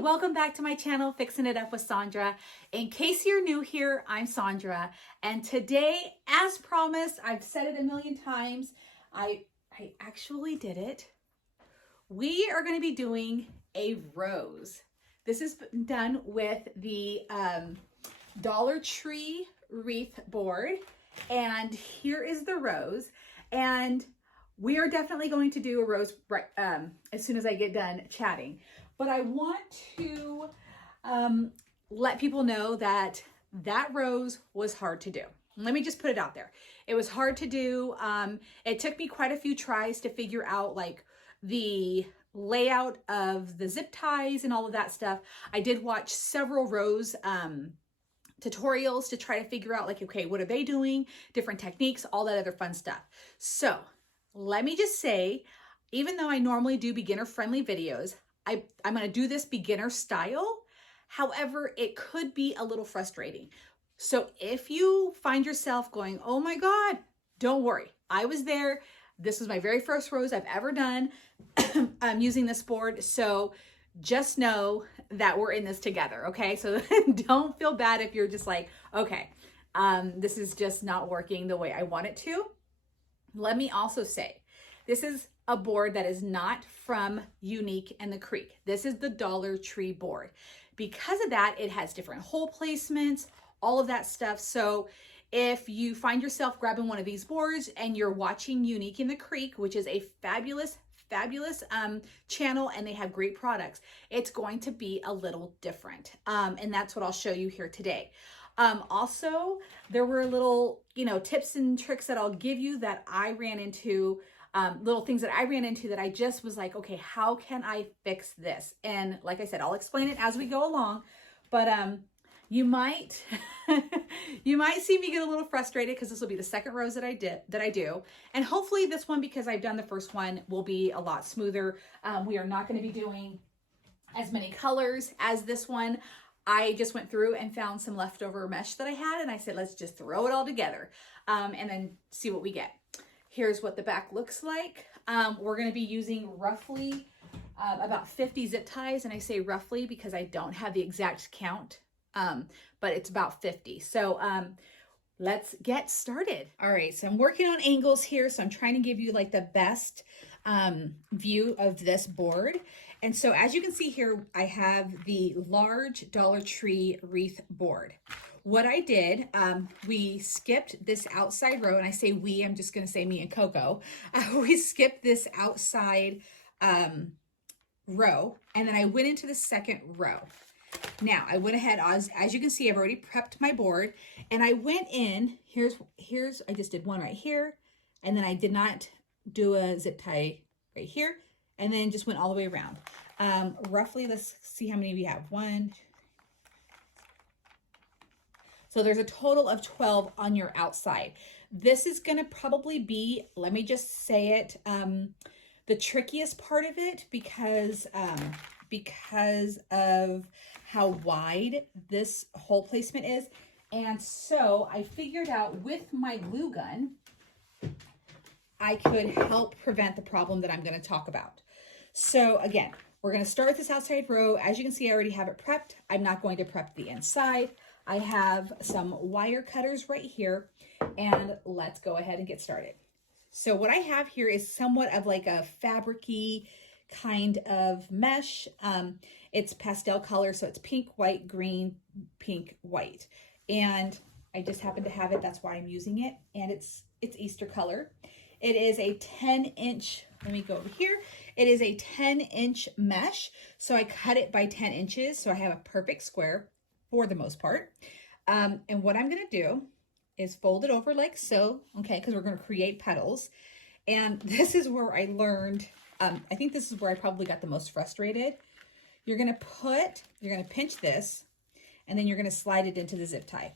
welcome back to my channel, Fixing It Up with Sandra. In case you're new here, I'm Sandra, and today, as promised, I've said it a million times, I actually did it. We are going to be doing a rose. This is done with the Dollar Tree wreath board, and here is the rose, and we are definitely going to do a rose right as soon as I get done chatting. But I want to let people know that that rose was hard to do. Let me just put it out there. It was hard to do. It took me quite a few tries to figure out like the layout of the zip ties and all of that stuff. I did watch several rose tutorials to try to figure out like, okay, what are they doing? Different techniques, all that other fun stuff. So let me just say, even though I normally do beginner friendly videos, I'm going to do this beginner style. However, it could be a little frustrating. So if you find yourself going, oh my God, don't worry. I was there. This was my very first rose I've ever done. I'm using this board. So just know that we're in this together. Okay. So don't feel bad if you're just like, okay, this is just not working the way I want it to. Let me also say, this is a board that is not from Unique and the Creek. This is the Dollar Tree board. Because of that, it has different hole placements, all of that stuff. So if you find yourself grabbing one of these boards and you're watching Unique in the Creek, which is a fabulous channel, and they have great products, it's going to be a little different. And that's what I'll show you here today. Also, there were little, tips and tricks that I'll give you that I ran into, little things that I ran into that I just was like, okay, how can I fix this? And like I said, I'll explain it as we go along, but you might see me get a little frustrated because this will be the second rose that I do. And hopefully this one, because I've done the first one, will be a lot smoother. We are not going to be doing as many colors as this one. I just went through and found some leftover mesh that I had, and I said, let's just throw it all together and then see what we get. Here's what the back looks like. We're going to be using roughly about 50 zip ties, and I say roughly because I don't have the exact count, but it's about 50. So let's get started. All right, so I'm working on angles here, so I'm trying to give you like the best view of this board. And so as you can see here, I have the large Dollar Tree wreath board. What I did, we skipped this outside row, and I say we, I'm just going to say me and Coco. We skipped this outside row, and then I went into the second row. Now, I went ahead, as you can see, I've already prepped my board, and I went in, here's, I just did one right here, and then I did not do a zip tie right here, and then just went all the way around. Roughly, let's see how many we have. One. So there's a total of 12 on your outside. This is going to probably be, let me just say it, the trickiest part of it because of how wide this hole placement is. And so I figured out with my glue gun, I could help prevent the problem that I'm going to talk about. So again, we're going to start with this outside row. As you can see, I already have it prepped. I'm not going to prep the inside. I have some wire cutters right here, and let's go ahead and get started. So what I have here is somewhat of like a fabric-y kind of mesh. It's pastel color, so it's pink, white, green, pink, white. And I just happen to have it. That's why I'm using it. And it's Easter color. It is a 10-inch, let me go over here. It is a 10-inch mesh. So I cut it by 10 inches. So I have a perfect square for the most part. And what I'm going to do is fold it over like so, okay, because we're going to create petals. And this is where I learned, I think this is where I probably got the most frustrated. You're going to pinch this, and then you're going to slide it into the zip tie.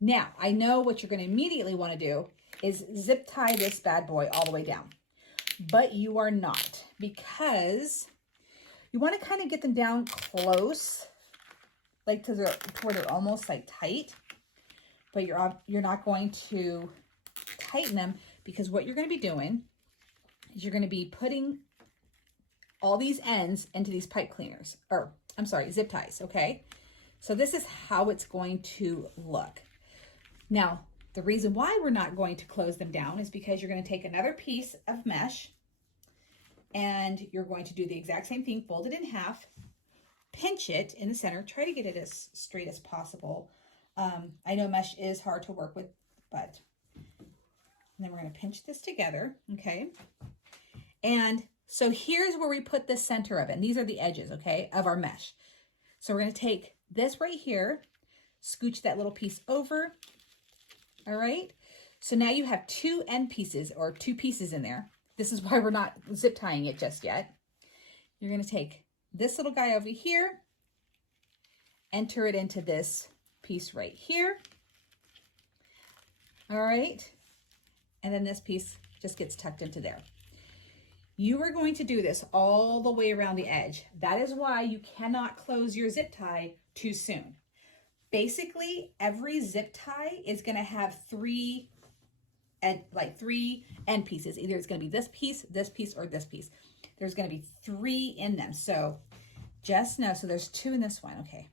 Now, I know what you're going to immediately want to do is zip tie this bad boy all the way down. But you are not, because you want to kind of get them down close, like to where they're almost like tight, but you're not going to tighten them, because what you're going to be doing is you're going to be putting all these ends into these pipe cleaners, or zip ties, okay? So this is how it's going to look. Now, the reason why we're not going to close them down is because you're going to take another piece of mesh and you're going to do the exact same thing, fold it in half, pinch it in the center, try to get it as straight as possible. I know mesh is hard to work with, but and then we're going to pinch this together, okay? And so here's where we put the center of it. And these are the edges, okay, of our mesh. So we're going to take this right here, scooch that little piece over. All right. So now you have two end pieces or two pieces in there. This is why we're not zip tying it just yet. You're going to take this little guy over here, enter it into this piece right here. All right. And then this piece just gets tucked into there. You are going to do this all the way around the edge. That is why you cannot close your zip tie too soon. Basically, every zip tie is going to have three end pieces. Either it's going to be this piece, or this piece. There's going to be 3 in them. So just know, so there's 2 in this one. Okay.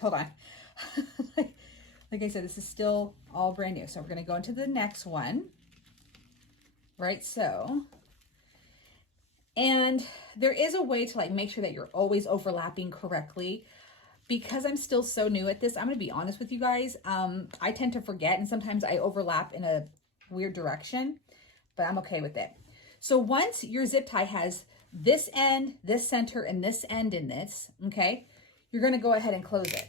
Hold on. Like I said, this is still all brand new. So we're going to go into the next one. Right. So, and there is a way to like make sure that you're always overlapping correctly. Because I'm still so new at this, I'm going to be honest with you guys. I tend to forget, and sometimes I overlap in a weird direction, but I'm okay with it. So once your zip tie has this end, this center, and this end in this, okay, you're going to go ahead and close it.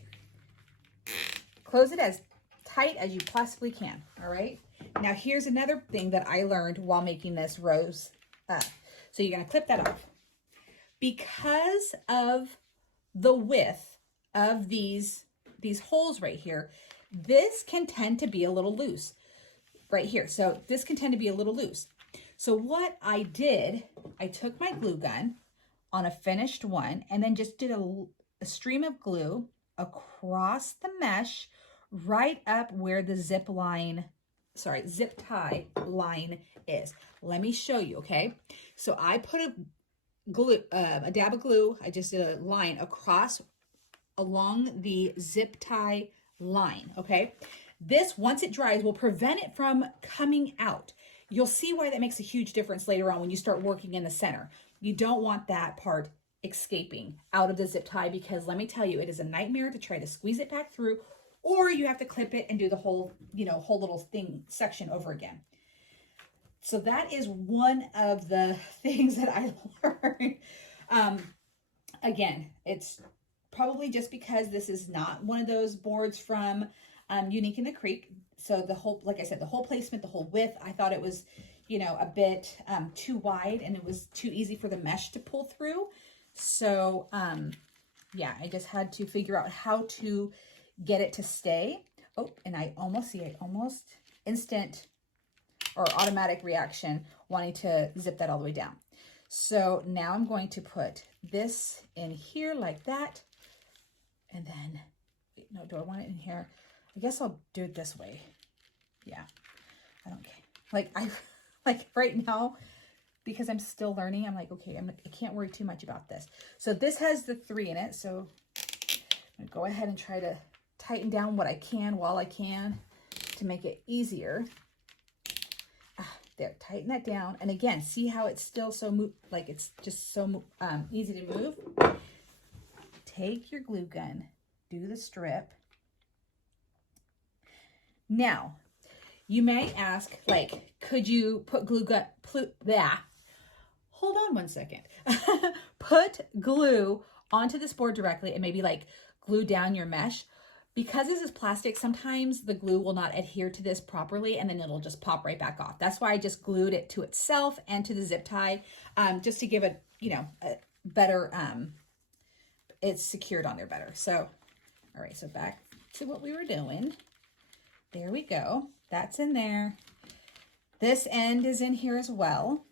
Close it as tight as you possibly can, all right? Now here's another thing that I learned while making this rose up. So you're going to clip that off. Because of the width of these holes right here, this can tend to be a little loose right here. So this can tend to be a little loose. So what I did, I took my glue gun on a finished one and then just did a stream of glue across the mesh right up where the zip tie line is. Let me show you, okay? So I put a dab of glue, I just did a line across along the zip tie line, okay? This, once it dries, will prevent it from coming out. You'll see why that makes a huge difference later on when you start working in the center. You don't want that part escaping out of the zip tie because let me tell you, it is a nightmare to try to squeeze it back through, or you have to clip it and do the whole little section over again. So that is one of the things that I learned. Again, it's probably just because this is not one of those boards from Unique in the Creek. So the whole, like I said, the whole placement, the whole width, I thought it was, a bit too wide and it was too easy for the mesh to pull through. So yeah, I just had to figure out how to get it to stay. Oh, and I almost instant or automatic reaction wanting to zip that all the way down. So now I'm going to put this in here like that. And then, wait, no, do I want it in here? I guess I'll do it this way. Yeah, I don't care. Like right now, because I'm still learning, I'm like, okay, I can't worry too much about this. So this has the 3 in it. So I'm gonna go ahead and try to tighten down what I can while I can to make it easier. There, tighten that down. And again, see how it's still so, it's just so easy to move. Take your glue gun, do the strip. Now, you may ask, could you put glue gun, hold on one second. Put glue onto this board directly and maybe glue down your mesh. Because this is plastic, sometimes the glue will not adhere to this properly and then it'll just pop right back off. That's why I just glued it to itself and to the zip tie, just to give it, a better, it's secured on there better. So, all right, so back to what we were doing. There we go. That's in there. This end is in here as well.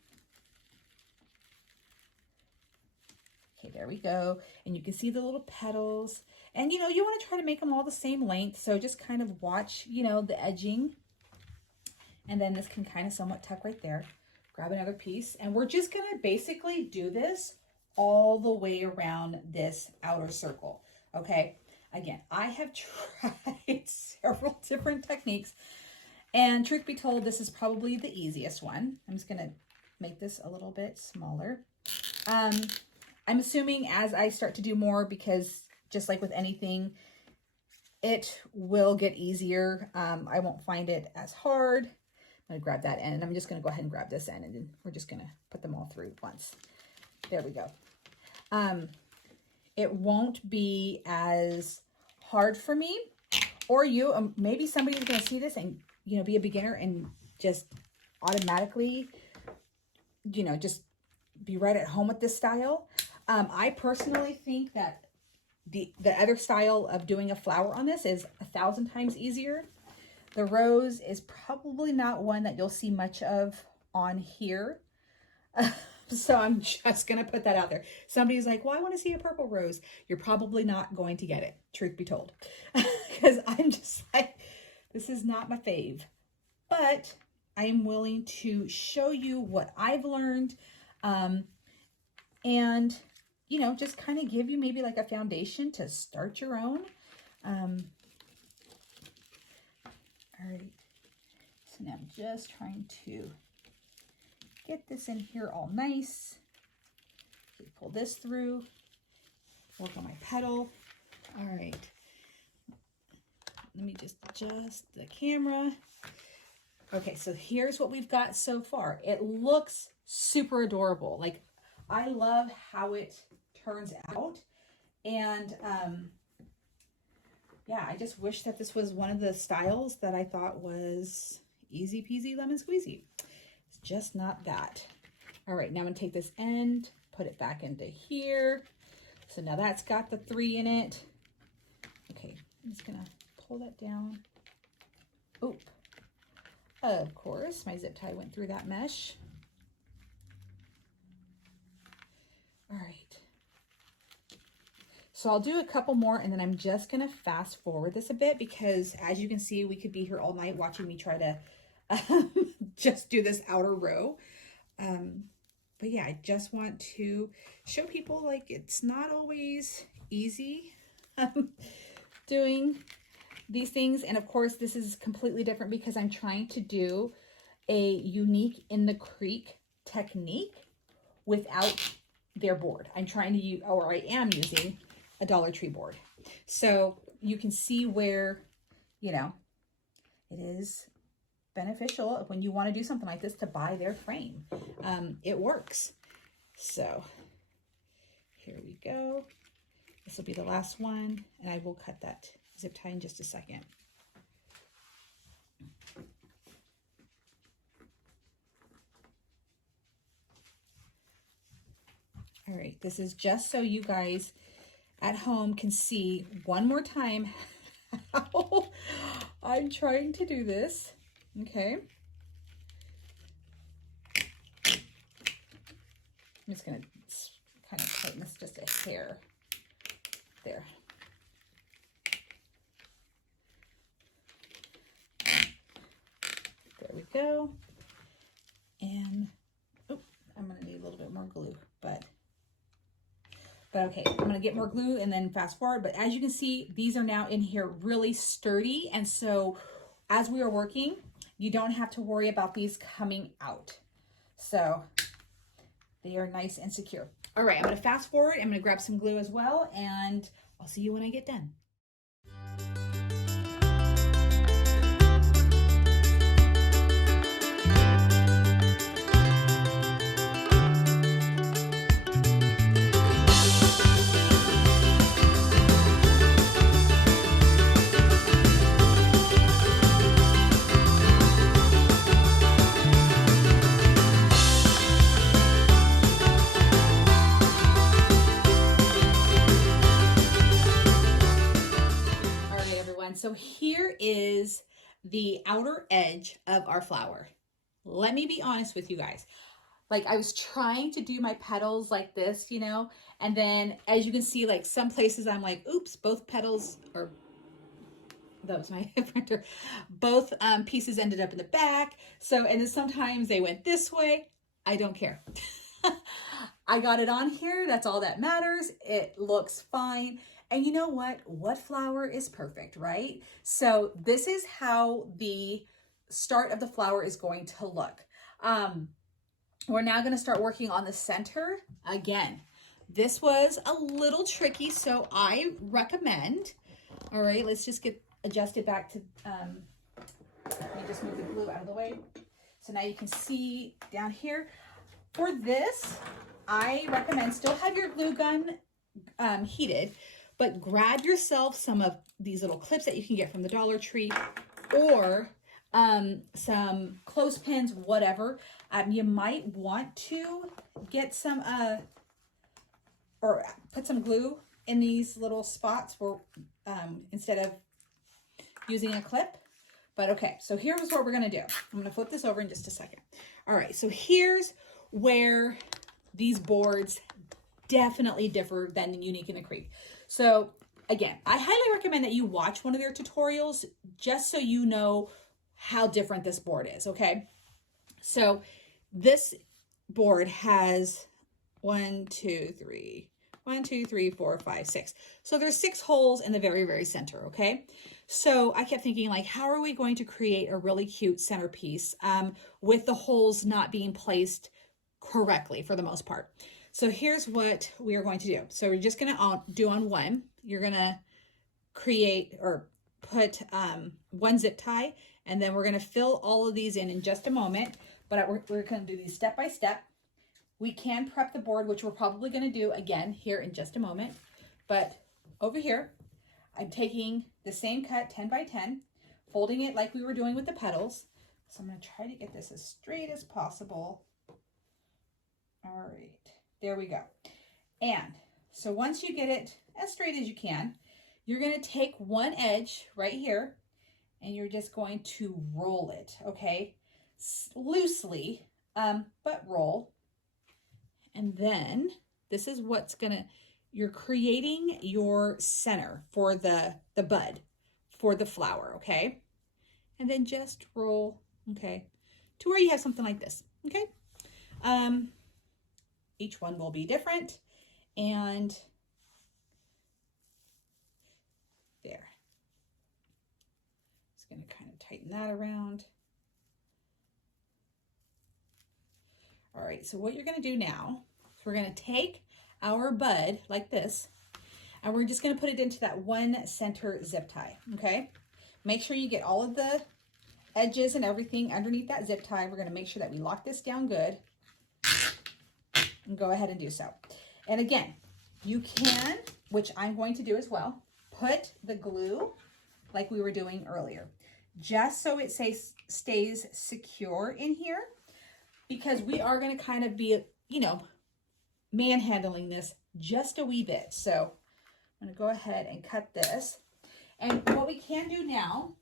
Okay, there we go. And you can see the little petals. And, you want to try to make them all the same length. So just kind of watch, the edging. And then this can kind of somewhat tuck right there. Grab another piece. And we're just going to basically do this all the way around this outer circle. Okay, again, I have tried several different techniques, and truth be told, this is probably the easiest one. I'm just gonna make this a little bit smaller. I'm assuming as I start to do more, because just like with anything, it will get easier. I won't find it as hard. I'm gonna grab that end, and I'm just gonna go ahead and grab this end, and then we're just gonna put them all through once. There we go. It won't be as hard for me or you. Maybe somebody's gonna see this and, you know, be a beginner and just automatically, you know, just be right at home with this style. I personally think that the other style of doing a flower on this is 1,000 times easier. The rose is probably not one that you'll see much of on here. So I'm just going to put that out there. Somebody's like, well, I want to see a purple rose. You're probably not going to get it, truth be told. Because I'm just like, this is not my fave. But I am willing to show you what I've learned. And, you know, just kind of give you maybe like a foundation to start your own. All right. So now I'm just trying to get this in here all nice. Pull this through. Work on my petal. All right. Let me just adjust the camera. Okay, so here's what we've got so far. It looks super adorable. Like, I love how it turns out. And yeah, I just wish that this was one of the styles that I thought was easy peasy lemon squeezy. It's just not that. All right, now I'm gonna take this end, put it back into here. So now that's got the 3 in it. Okay, I'm just gonna pull that down. Oop. Of course, my zip tie went through that mesh. All right. So I'll do a couple more, and then I'm just gonna fast forward this a bit, because as you can see, we could be here all night watching me try to just do this outer row. But yeah, I just want to show people, like, it's not always easy doing these things. And of course, this is completely different because I'm trying to do a unique in the creek technique without their board. I'm trying to use, or I am using, a Dollar Tree board. So you can see where, you know, it is beneficial when you want to do something like this to buy their frame. It works. So here we go. This will be the last one, and I will cut that zip tie in just a second. All right, this is just so you guys at home can see one more time how I'm trying to do this. Okay. I'm just going to kind of tighten this just a hair. There. There we go. And, oh, I'm going to need a little bit more glue, but okay, I'm going to get more glue and then fast forward. But as you can see, these are now in here really sturdy. And so as we are working, you don't have to worry about these coming out. So they are nice and secure. All right, I'm going to fast forward. I'm going to grab some glue as well, and I'll see you when I get done. So here is the outer edge of our flower. Let me be honest with you guys. Like, I was trying to do my petals like this, you know, and then as you can see, like some places I'm like, oops, both petals, or that was my printer, both pieces ended up in the back. So, and then sometimes they went this way. I don't care. I got it on here. That's all that matters. It looks fine. And you know what? What flower is perfect, right? So this is how the start of the flower is going to look. We're now going to start working on the center again. This was a little tricky, so I recommend, all right, let's just get adjusted back to, let me just move the glue out of the way. So now you can see down here. For this, I recommend still have your glue gun heated, but grab yourself some of these little clips that you can get from the Dollar Tree, or some clothespins, whatever. You might want to get some, or put some glue in these little spots for, instead of using a clip. But okay, so here's what we're gonna do. I'm gonna flip this over in just a second. All right, so here's where these boards definitely differ than Unique in the Creek. So again, I highly recommend that you watch one of their tutorials just so you know how different this board is, okay? So this board has 1, 2, 3, 4, 5, 6. So there's 6 holes in the very, very center, okay? So I kept thinking, like, how are we going to create a really cute centerpiece with the holes not being placed correctly for the most part? So here's what we are going to do. So we're just going to do on one. You're going to create or put one zip tie, and then we're going to fill all of these in just a moment. But we're going to do these step by step. We can prep the board, which we're probably going to do again here in just a moment. But over here, I'm taking the same cut 10 by 10, folding it like we were doing with the petals. So I'm going to try to get this as straight as possible. All right, there we go. And so once you get it as straight as you can, you're going to take one edge right here and you're just going to roll it, okay? Loosely, but roll. And then this is what's gonna, you're creating your center for the bud, for the flower, okay? And then just roll, okay, to where you have something like this, okay? Each one will be different, and there. Just gonna kind of tighten that around. All right, so what you're gonna do now is we're gonna take our bud like this, and we're just gonna put it into that one center zip tie, okay? Make sure you get all of the edges and everything underneath that zip tie. We're gonna make sure that we lock this down good, and go ahead and do so. And again, you can, which I'm going to do as well, put the glue like we were doing earlier, just so it stays secure in here, because we are going to kind of be, you know, manhandling this just a wee bit. So I'm going to go ahead and cut this. And what we can do now,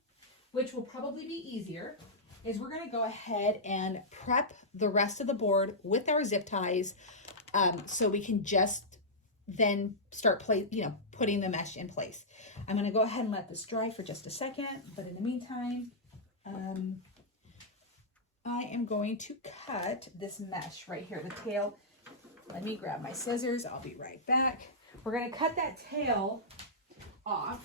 which will probably be easier, is we're going to go ahead and prep the rest of the board with our zip ties, so we can just then start putting the mesh in place. I'm going to go ahead and let this dry for just a second, but in the meantime, I am going to cut this mesh right here, the tail. Let me grab my scissors. I'll be right back. We're going to cut that tail off.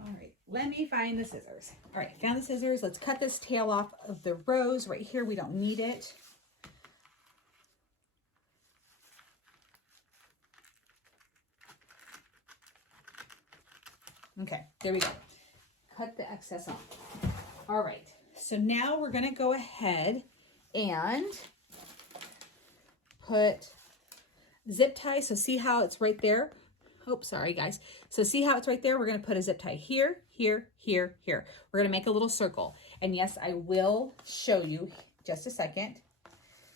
All right, let me find the scissors. All right, found the scissors. Let's cut this tail off of the rose right here. We don't need it. Okay, there we go. Cut the excess off. All right, so now we're gonna go ahead and put zip tie. So see how it's right there? Oh, sorry guys. So see how it's right there? We're gonna put a zip tie here, here, here, here. We're gonna make a little circle. And yes, I will show you just a second.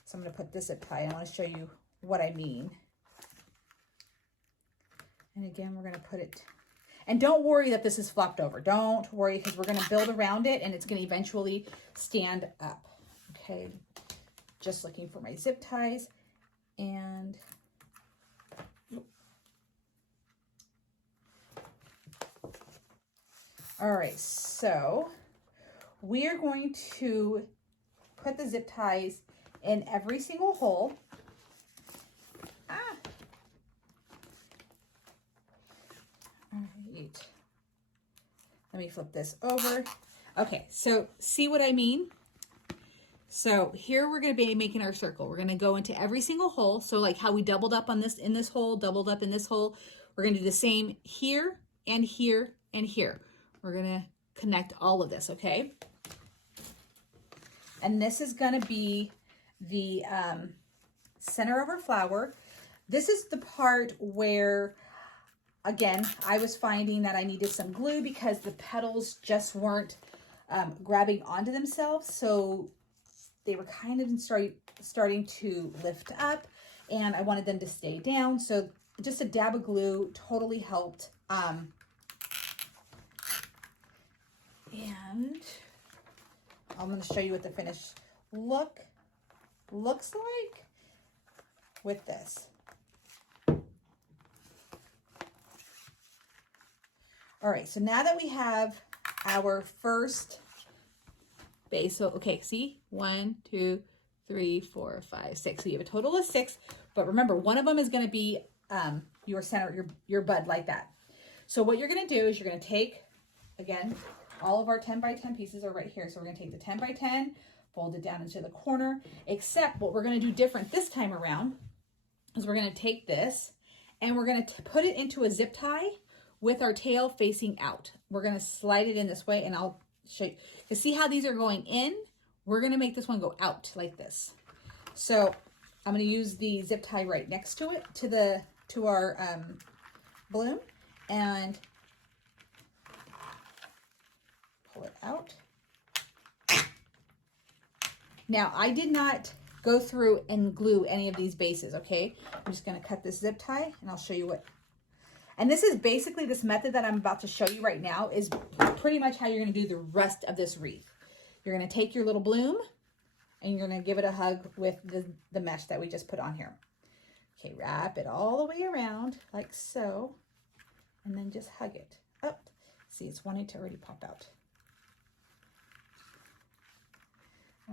So I'm gonna put this zip tie. I wanna show you what I mean. And again, we're gonna put it. And don't worry that this is flopped over. Don't worry, because we're going to build around it and it's going to eventually stand up. Okay, just looking for my zip ties. And all right, so we are going to put the zip ties in every single hole. Ah. All right. Let me flip this over. Okay, so see what I mean? So here we're going to be making our circle. We're going to go into every single hole. So like how we doubled up on this in this hole, doubled up in this hole, we're going to do the same here and here and here. We're going to connect all of this, okay? And this is going to be the center of our flower. This is the part where, again, I was finding that I needed some glue because the petals just weren't grabbing onto themselves. So they were kind of starting to lift up, and I wanted them to stay down. So just a dab of glue totally helped. And I'm going to show you what the finished look looks like with this. All right, so now that we have our first base, so okay, see, 1, 2, 3, 4, 5, 6. So you have a total of 6, but remember, one of them is going to be your center, your bud, like that. So what you're going to do is you're going to take, again, all of our 10 by 10 pieces are right here. So we're going to take the 10 by 10, fold it down into the corner, except what we're going to do different this time around is we're going to take this and we're going to put it into a zip tie with our tail facing out. We're going to slide it in this way, and I'll show you. You see how these are going in? We're going to make this one go out like this. So I'm going to use the zip tie right next to it, to our bloom, and pull it out. Now, I did not go through and glue any of these bases, okay? I'm just going to cut this zip tie, and I'll show you what. And this is basically, this method that I'm about to show you right now is pretty much how you're going to do the rest of this wreath. You're going to take your little bloom and you're going to give it a hug with the mesh that we just put on here. Okay, wrap it all the way around like so, and then just hug it up. See, it's wanting to already pop out.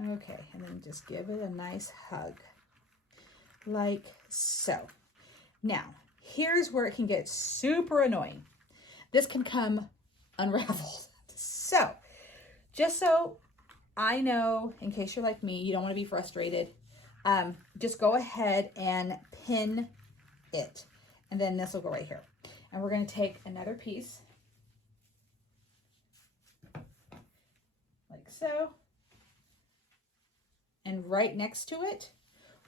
Okay, and then just give it a nice hug like so. Now, here's where it can get super annoying. This can come unraveled. So, just so I know, in case you're like me, you don't want to be frustrated, just go ahead and pin it. And then this will go right here. And we're going to take another piece, like so. And right next to it,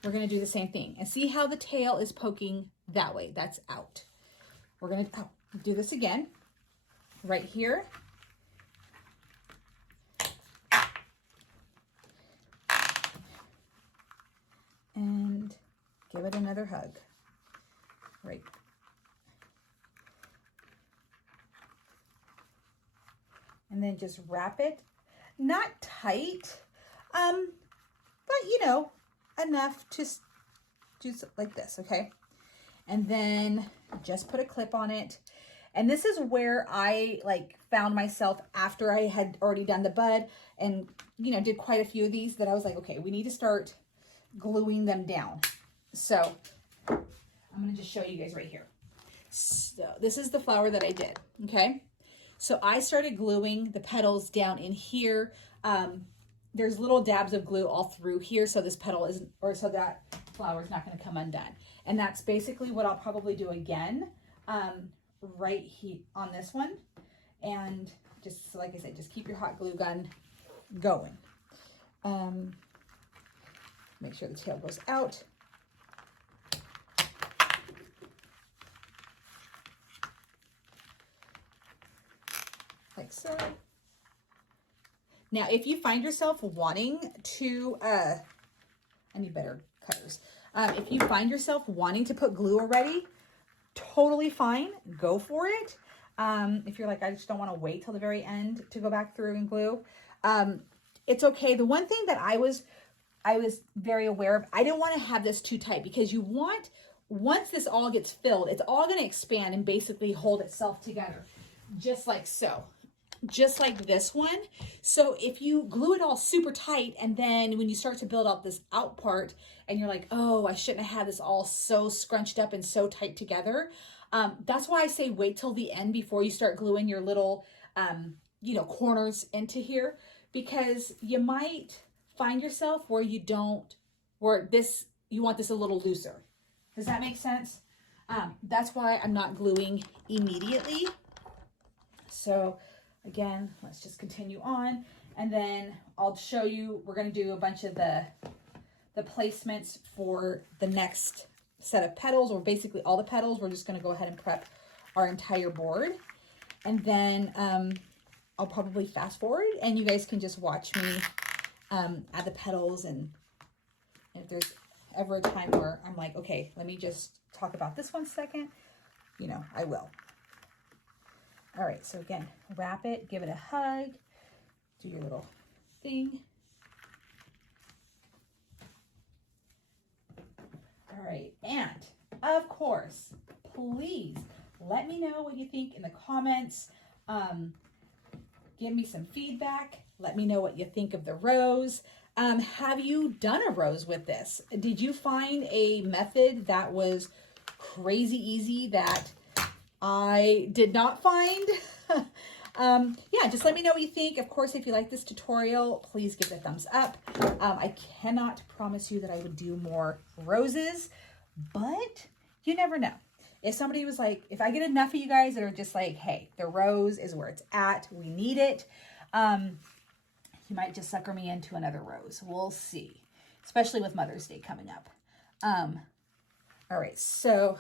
we're going to do the same thing. And see how the tail is poking that way? That's out. We're going to do this again, right here. And give it another hug. Right. And then just wrap it, not tight, but you know, enough to do like this, okay? And then just put a clip on it. And this is where I found myself after I had already done the bud and, you know, did quite a few of these, that I was like, okay, we need to start gluing them down. So I'm going to just show you guys right here. So this is the flower that I did, okay? So I started gluing the petals down in here. There's little dabs of glue all through here, so this petal isn't, or so that flower is not going to come undone. And that's basically what I'll probably do again, right here on this one. And just like I said, just keep your hot glue gun going. Make sure the tail goes out. Like so. Now, if you find yourself wanting to, I need better cutters. If you find yourself wanting to put glue already, totally fine, go for it. If you're like, I just don't want to wait till the very end to go back through and glue, it's okay. The one thing that I was very aware of, I didn't want to have this too tight, because you want, once this all gets filled, it's all going to expand and basically hold itself together, just like so. just like this one. So if you glue it all super tight, and then when you start to build out this out part and you're like, oh, I shouldn't have had this all so scrunched up and so tight together. That's why I say wait till the end before you start gluing your little, you know, corners into here, because you might find yourself where you don't, where this, you want this a little looser. Does that make sense? That's why I'm not gluing immediately. So again, let's just continue on, and then I'll show you, we're going to do a bunch of the placements for the next set of petals, or basically all the petals. We're just going to go ahead and prep our entire board, and then I'll probably fast forward and you guys can just watch me add the petals, and if there's ever a time where I'm like, okay, let me just talk about this 1 second, you know, I will. All right, so again, wrap it, give it a hug, do your little thing. All right, and of course, please let me know what you think in the comments. Give me some feedback. Let me know what you think of the rose. Have you done a rose with this? Did you find a method that was crazy easy that I did not find? Yeah, just let me know what you think. Of course, if you like this tutorial, please give it a thumbs up. I cannot promise you that I would do more roses, but you never know. If somebody was like, if I get enough of you guys that are just like, hey, the rose is where it's at, we need it, you might just sucker me into another rose. We'll see, especially with Mother's Day coming up. All right, so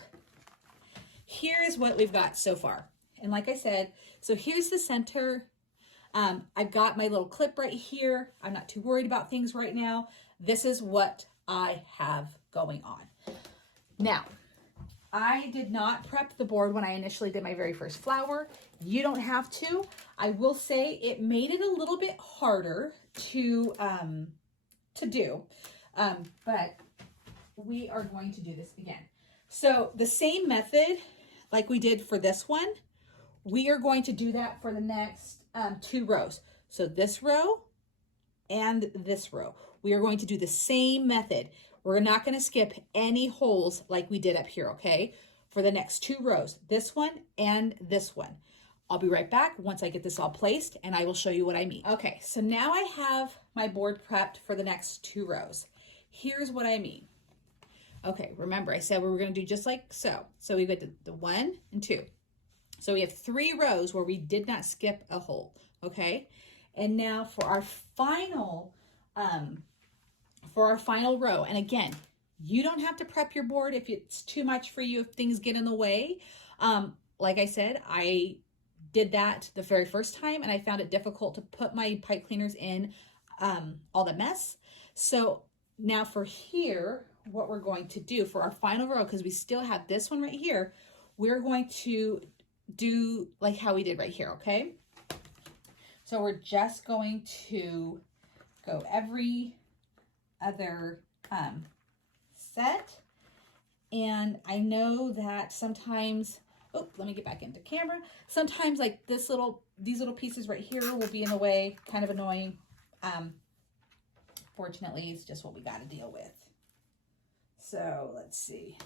here's what we've got so far. And like I said, so here's the center. I've got my little clip right here. I'm not too worried about things right now. This is what I have going on. Now, I did not prep the board when I initially did my very first flower. You don't have to. I will say it made it a little bit harder to do, but we are going to do this again. So the same method like we did for this one, we are going to do that for the next 2 rows. So this row and this row, we are going to do the same method. We're not going to skip any holes like we did up here, okay? For the next 2 rows, this one and this one. I'll be right back once I get this all placed and I will show you what I mean. Okay, so now I have my board prepped for the next 2 rows. Here's what I mean. Okay, remember I said we were going to do just like so. So we got the 1 and 2. So we have 3 rows where we did not skip a hole, okay? And now for our final row, and again, you don't have to prep your board if it's too much for you, if things get in the way. Like I said, I did that the very first time and I found it difficult to put my pipe cleaners in all the mess. So now for here, what we're going to do for our final row, because we still have this one right here, we're going to do like how we did right here, okay? So we're just going to go every other set. And I know that sometimes, oh, let me get back into camera. Sometimes like these little pieces right here will be in the way, kind of annoying. Fortunately, it's just what we got to deal with. So let's see.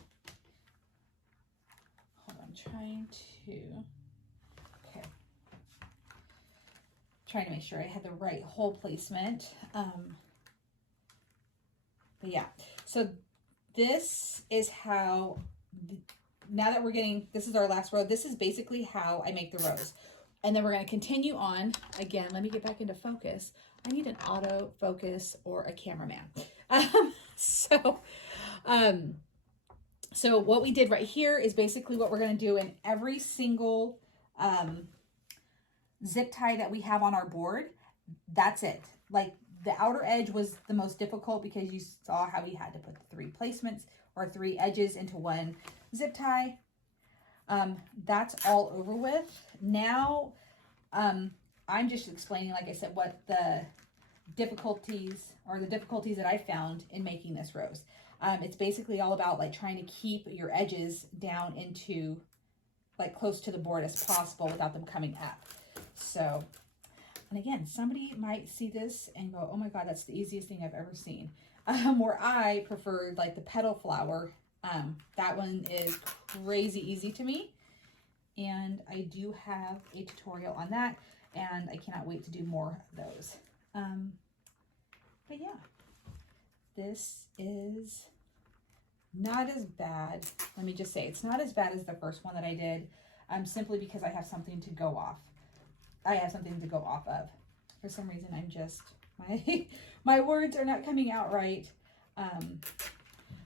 Hold on, I'm trying to, okay. Trying to make sure I had the right hole placement. But yeah, so this is how, now that we're getting, this is our last row, this is basically how I make the rows. And then we're going to continue on. Again, let me get back into focus. I need an auto focus or a cameraman. So what we did right here is basically what we're going to do in every single zip tie that we have on our board. That's it. Like the outer edge was the most difficult because you saw how we had to put the 3 placements or 3 edges into one zip tie. That's all over with. Now, I'm just explaining, like I said, what the difficulties that I found in making this rose. It's basically all about like trying to keep your edges down into like close to the board as possible without them coming up. So And again, somebody might see this and go, oh my God, that's the easiest thing I've ever seen. Where I preferred like the petal flower. That one is crazy easy to me. And I do have a tutorial on that, and I cannot wait to do more of those. But yeah, this is not as bad. Let me just say, it's not as bad as the first one that I did, simply because I have something to go off. I have something to go off of. For some reason, I'm just, my words are not coming out right.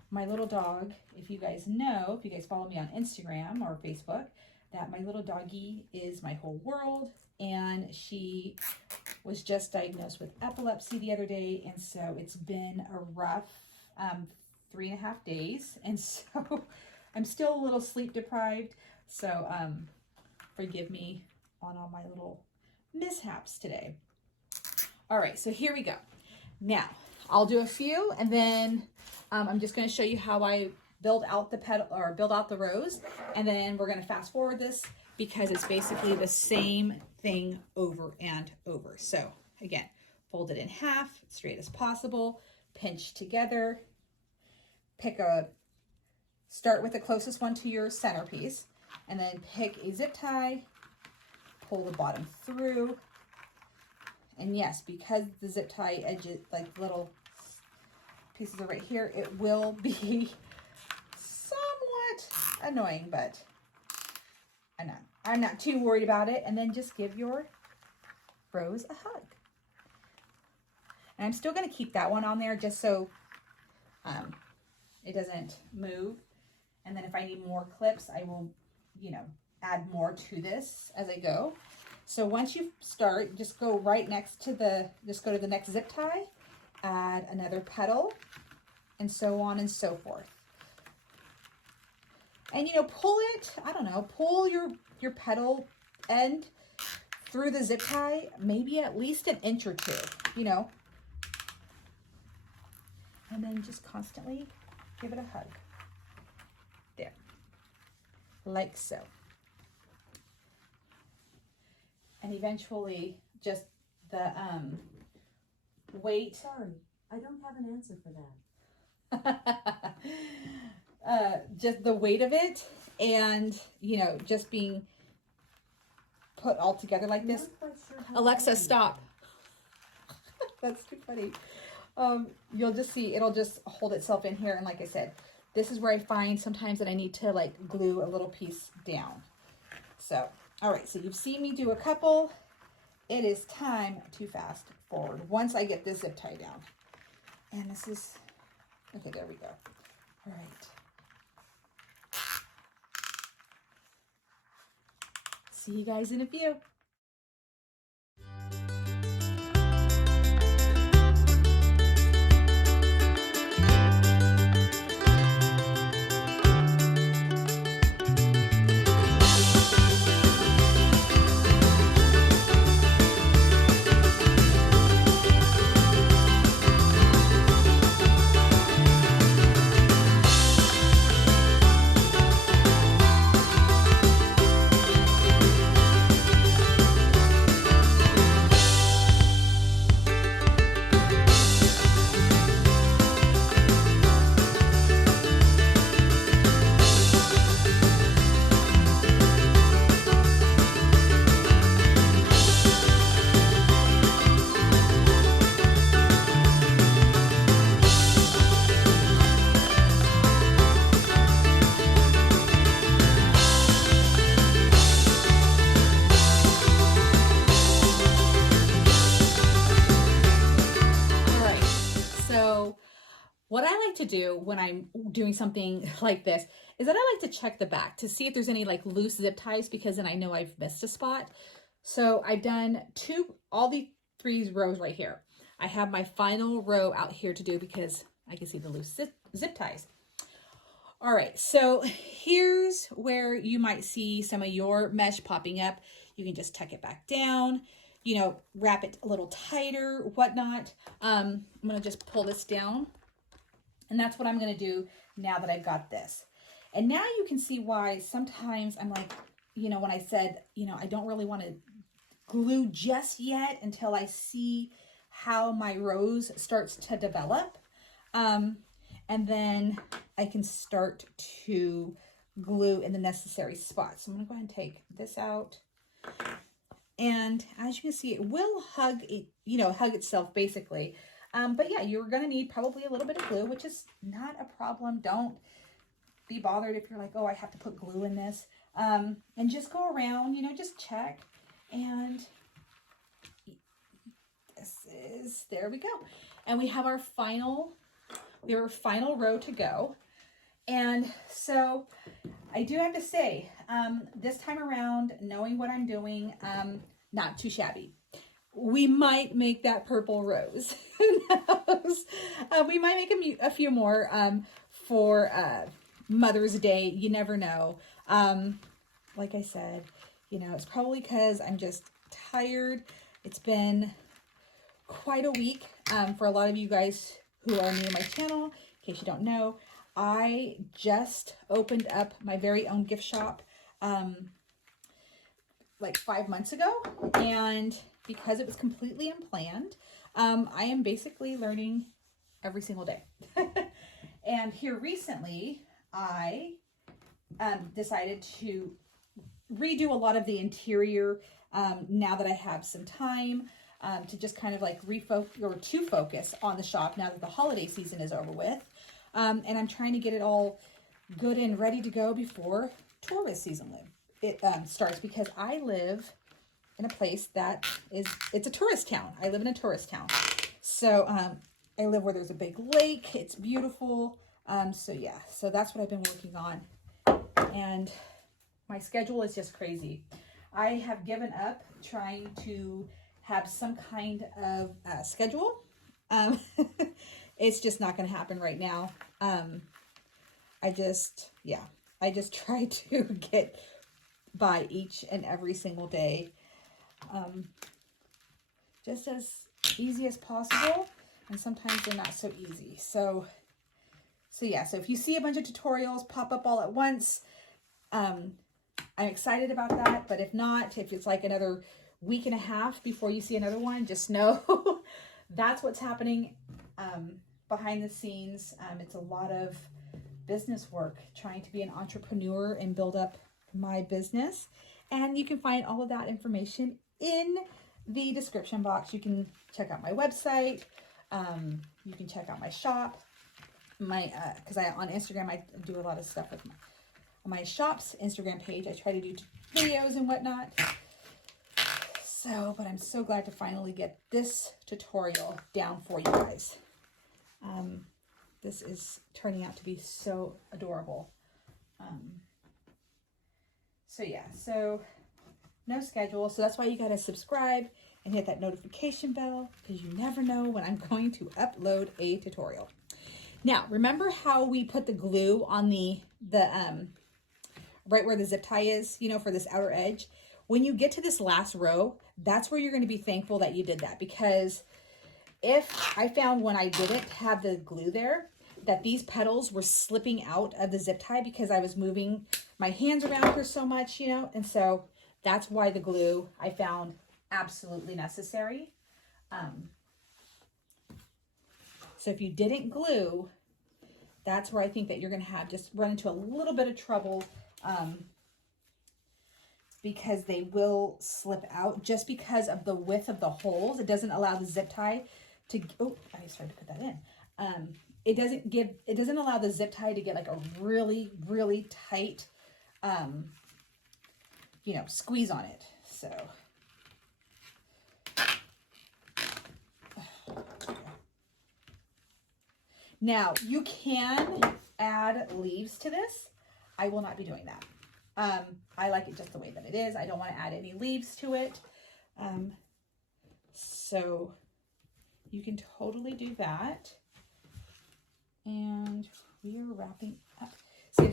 My little dog, if you guys know, if you guys follow me on Instagram or Facebook, that my little doggie is my whole world, and she was just diagnosed with epilepsy the other day, and so it's been a rough 3.5 days, and so I'm still a little sleep deprived, so forgive me on all my little mishaps today. All right, so here we go. Now, I'll do a few, and then I'm just going to show you how I build out the petal, or build out the rose, and then we're going to fast forward this because it's basically the same thing over and over. So again, fold it in half, straight as possible, pinch together, start with the closest one to your centerpiece, and then pick a zip tie, pull the bottom through, and yes, because the zip tie edges, like little pieces are right here, it will be annoying, but I'm not too worried about it. And then just give your rose a hug. And I'm still going to keep that one on there just so it doesn't move. And then if I need more clips, I will, add more to this as I go. So once you start, just go right next to just go to the next zip tie, add another petal, and so on and so forth. And, pull it, I don't know, pull your petal end through the zip tie, maybe at least 1 inch or 2, And then just constantly give it a hug. There. Like so. And eventually just the weight. Sorry, I don't have an answer for that. Just the weight of it, and just being put all together like this. Sure, Alexa, stop. That's too funny. You'll just see it'll just hold itself in here, and like I said, this is where I find sometimes that I need to like glue a little piece down. So all right, so you've seen me do a couple. It is time to fast forward once I get this zip tie down. And this is okay, there we go. All right. See you guys in a few. What I like to do when I'm doing something like this is that I like to check the back to see if there's any like loose zip ties, because then I know I've missed a spot. So I've done all the 3 rows right here. I have my final row out here to do because I can see the loose zip ties. All right, so here's where you might see some of your mesh popping up. You can just tuck it back down, wrap it a little tighter, whatnot. I'm gonna just pull this down. And that's what I'm going to do now that I've got this. And now you can see why sometimes I'm like, when I said, I don't really want to glue just yet until I see how my rose starts to develop. And then I can start to glue in the necessary spots. So I'm gonna go ahead and take this out. And as you can see, it will hug itself basically. But yeah, you're gonna need probably a little bit of glue, which is not a problem. Don't be bothered if you're like, oh, I have to put glue in this. And just go around, just check. And there we go. And we have our final row to go. And so I do have to say, this time around, knowing what I'm doing, not too shabby. We might make that purple rose. Who knows? We might make a few more for Mother's Day. You never know. Like I said, it's probably because I'm just tired. It's been quite a week. For a lot of you guys who are new to my channel, in case you don't know, I just opened up my very own gift shop like 5 months ago, and because it was completely unplanned, I am basically learning every single day. And here recently, I decided to redo a lot of the interior now that I have some time to just kind of like focus on the shop now that the holiday season is over with. And I'm trying to get it all good and ready to go before tourist season starts, because I live in a place that it's a tourist town. I live in a tourist town. So I live where there's a big lake. It's beautiful. So yeah, so that's what I've been working on. And my schedule is just crazy. I have given up trying to have some kind of schedule. It's just not going to happen right now. I just try to get by each and every single day, just as easy as possible. And sometimes they're not so easy. So yeah, so if you see a bunch of tutorials pop up all at once, I'm excited about that. But if not, if it's like another week and a half before you see another one, just know that's what's happening behind the scenes. It's a lot of business work, trying to be an entrepreneur and build up my business. And you can find all of that information in the description box. You can check out my website. You can check out my shop. Because on Instagram, I do a lot of stuff with my shop's Instagram page. I try to do videos and whatnot. So, but I'm so glad to finally get this tutorial down for you guys. This is turning out to be so adorable. So yeah, so no schedule. So that's why you got to subscribe and hit that notification bell, because you never know when I'm going to upload a tutorial. Now, remember how we put the glue on the right where the zip tie is, for this outer edge? When you get to this last row, that's where you're going to be thankful that you did that, because if I found when I didn't have the glue there, that these petals were slipping out of the zip tie because I was moving my hands around for so much, and so that's why the glue I found absolutely necessary. So if you didn't glue, that's where I think that you're going to just run into a little bit of trouble, because they will slip out just because of the width of the holes. It doesn't allow the zip tie to, oh, I started to put that in. It doesn't allow the zip tie to get like a really, really tight, squeeze on it. So, now you can add leaves to this. I will not be doing that. I like it just the way that it is. I don't want to add any leaves to it. So you can totally do that. And we are wrapping up. So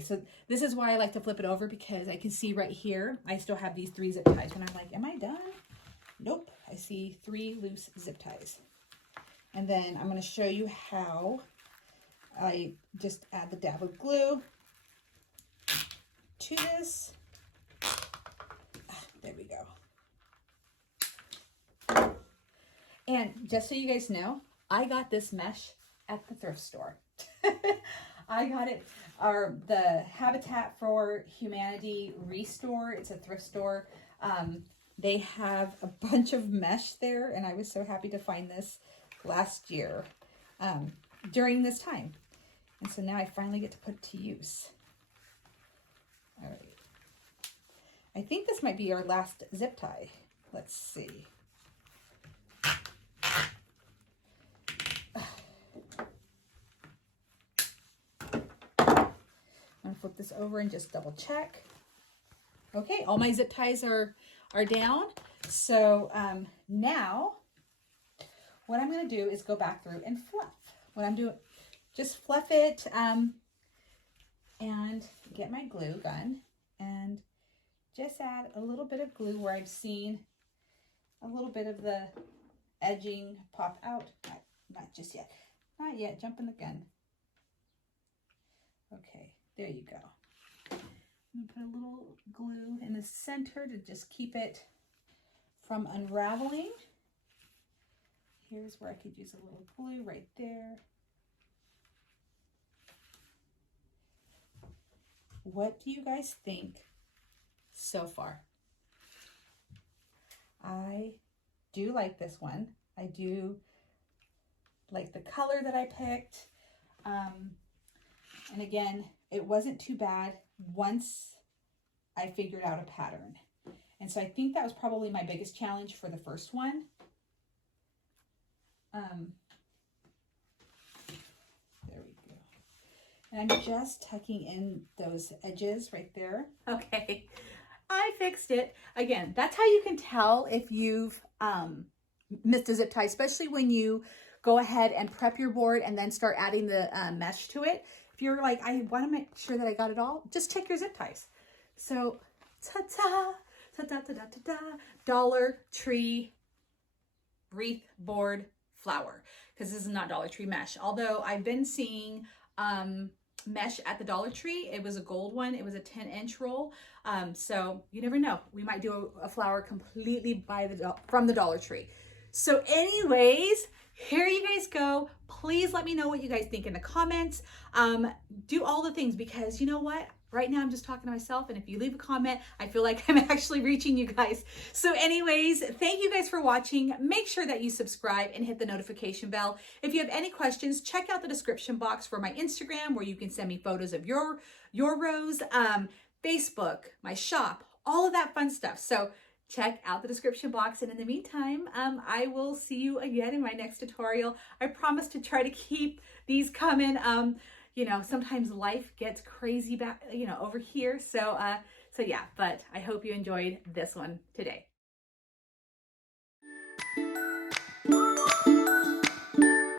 so this is why I like to flip it over, because I can see right here, I still have these 3 zip ties. When I'm like, am I done? Nope. I see 3 loose zip ties. And then I'm going to show you how I just add the dab of glue to this. There we go. And just so you guys know, I got this mesh at the thrift store. I got it, or the Habitat for Humanity Restore. It's a thrift store. They have a bunch of mesh there, and I was so happy to find this last year during this time. And so now I finally get to put it to use. All right. I think this might be our last zip tie. Let's see. I'm gonna flip this over and just double check. Okay, all my zip ties are down. So now what I'm gonna do is go back through and fluff. What I'm doing, just fluff it and get my glue gun and just add a little bit of glue where I've seen a little bit of the edging pop out. Not just yet. Not yet, jumping the gun. Okay, there you go. I'm gonna put a little glue in the center to just keep it from unraveling. Here's where I could use a little glue right there. What do you guys think so far? I do like this one. I do like the color that I picked. And again, it wasn't too bad once I figured out a pattern. And so I think that was probably my biggest challenge for the first one. There we go. And I'm just tucking in those edges right there. Okay, I fixed it. Again, that's how you can tell if you've missed a zip tie, especially when you go ahead and prep your board and then start adding the mesh to it. If you're like, I want to make sure that I got it all, just check your zip ties. So, ta-ta, ta-da-ta-da-ta-da, Dollar Tree wreath board flower, because this is not Dollar Tree mesh. Although I've been seeing mesh at the Dollar Tree. It was a gold one. It was a 10-inch roll. So you never know. We might do a flower completely from the Dollar Tree. So anyways, here you guys go. Please let me know what you guys think in the comments. Do all the things, because you know what? Right now I'm just talking to myself, and if you leave a comment, I feel like I'm actually reaching you guys. So anyways, thank you guys for watching. Make sure that you subscribe and hit the notification bell. If you have any questions, check out the description box for my Instagram, where you can send me photos of your rows, Facebook, my shop, all of that fun stuff. So check out the description box. And in the meantime, I will see you again in my next tutorial. I promise to try to keep these coming. You know, sometimes life gets crazy back, over here. So yeah, but I hope you enjoyed this one today.